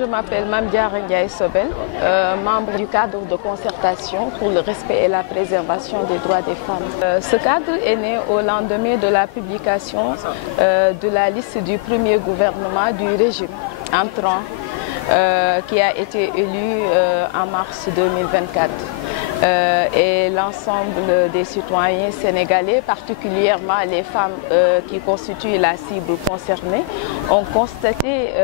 Je m'appelle Mame Diarra Ndiaye Sobel, membre du cadre de concertation pour le respect et la préservation des droits des femmes. Ce cadre est né au lendemain de la publication de la liste du premier gouvernement du régime entrant qui a été élu en mars 2024. Et l'ensemble des citoyens sénégalais, particulièrement les femmes qui constituent la cible concernée, ont constaté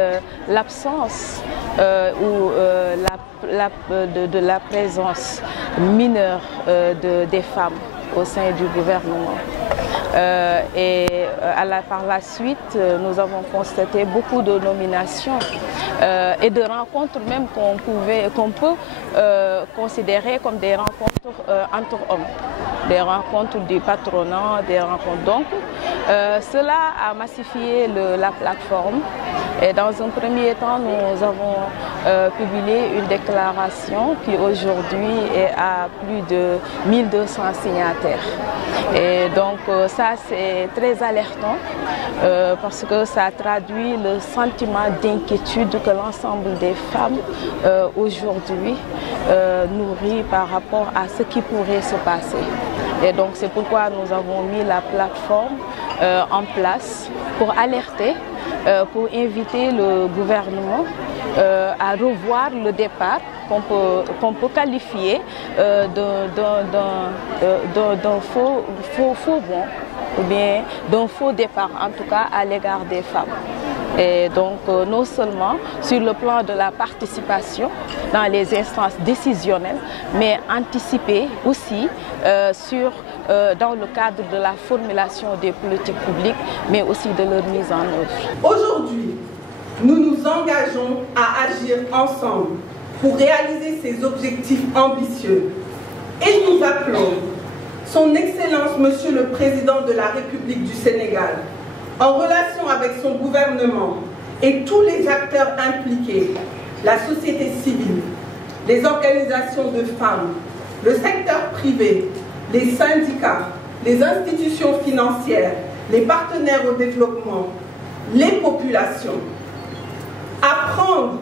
l'absence de la présence mineure des femmes au sein du gouvernement. Par la suite, nous avons constaté beaucoup de nominations et de rencontres même qu'on peut considérer comme des rencontres entre hommes, des rencontres du patronat, des rencontres. Donc, cela a massifié la plateforme. Et dans un premier temps, nous avons publié une déclaration qui aujourd'hui est à plus de 1200 signataires. Et donc ça c'est très alertant parce que ça traduit le sentiment d'inquiétude que l'ensemble des femmes aujourd'hui nourrit par rapport à ce qui pourrait se passer. Et donc c'est pourquoi nous avons mis la plateforme en place pour alerter, pour inviter le gouvernement à revoir le départ qu'on peut qualifier d'un faux bond ou bien d'un faux départ en tout cas à l'égard des femmes. Et donc non seulement sur le plan de la participation dans les instances décisionnelles, mais anticiper aussi dans le cadre de la formulation des politiques publiques, mais aussi de leur mise en œuvre. Aujourd'hui, nous nous engageons à agir ensemble pour réaliser ces objectifs ambitieux. Et nous appelons Son Excellence Monsieur le Président de la République du Sénégal, en relation avec son gouvernement et tous les acteurs impliqués, la société civile, les organisations de femmes, le secteur privé, les syndicats, les institutions financières, les partenaires au développement, les populations, à prendre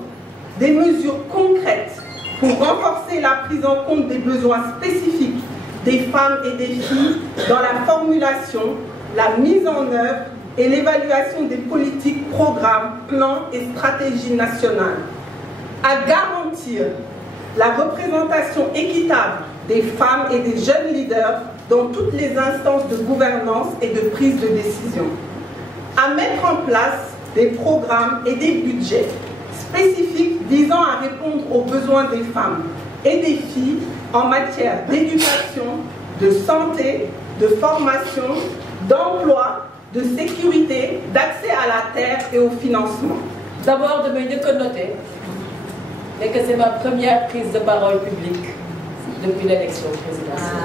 des mesures concrètes pour renforcer la prise en compte des besoins spécifiques des femmes et des filles dans la formulation, la mise en œuvre et l'évaluation des politiques, programmes, plans et stratégies nationales, à garantir la représentation équitable des femmes et des jeunes leaders dans toutes les instances de gouvernance et de prise de décision, à mettre en place des programmes et des budgets spécifiques visant à répondre aux besoins des femmes et des filles en matière d'éducation, de santé, de formation, d'emploi, de sécurité, d'accès à la terre et au financement. D'abord, de me noter que c'est ma première prise de parole publique depuis l'élection présidentielle.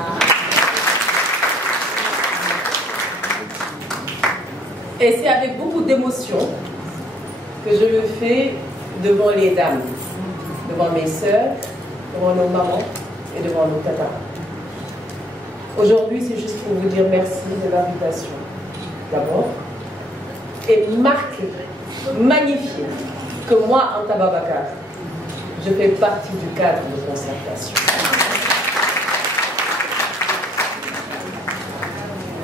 Et c'est avec beaucoup d'émotion que je le fais devant les dames, devant mes sœurs, devant nos mamans et devant nos tatas. Aujourd'hui, c'est juste pour vous dire merci de l'invitation, d'abord, et marquer, magnifier que moi, Anta Babacar, je fais partie du cadre de concertation.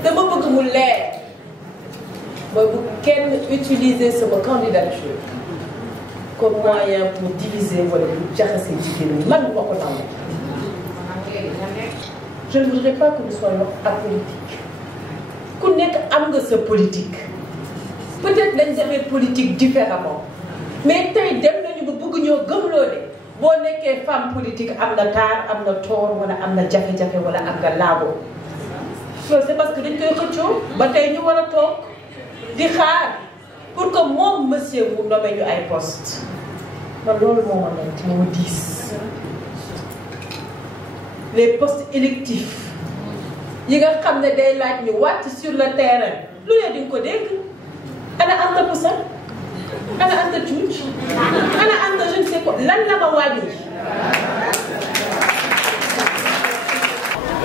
dama bëgg mu leer mooy bu kenn utiliser sama candidature comme moyen pour diviser wala pour jaxase jigéen ñi man ma ko nangu. Je ne voudrais pas que nous soyons apolitiques. Ku nekk am nga sa politique. Peut-être lañ defee politique différemment mais tey dem nañu ba bëgg ñoo gëmloo ne boo nekkee femme politique am na taar am na toor wala am na jafe-jafe wala am nga laabo. C'est parce que dañ koy xëccoo ba tey ñu war a toog di xaar pour que moom monsieur mu nommé ñu ay poste man loolu moo ma nekk moo diis. Les postes électifs yi nga xam ne day laaj ñu wàcc sur le terrain lu ne di nga ko dégg ana Anta Poussa ana Anta Cuuc ana Anta je ne sais quoi lan la ma wàññi.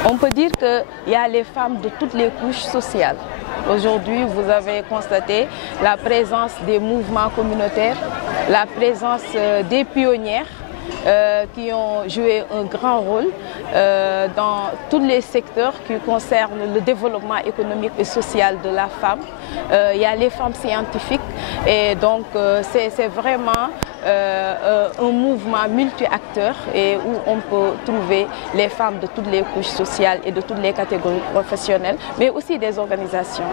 On peut dire qu'il y a les femmes de toutes les couches sociales Aujourd'hui, vous avez constaté la présence des mouvements communautaires, la présence des pionnières qui ont joué un grand rôle dans tous les secteurs qui concernent le développement économique et social de la femme. Il y a les femmes scientifiques et donc c'est vraiment un mouvement multi-acteurs et où on peut trouver les femmes de toutes les couches sociales et de toutes les catégories professionnelles, mais aussi des organisations.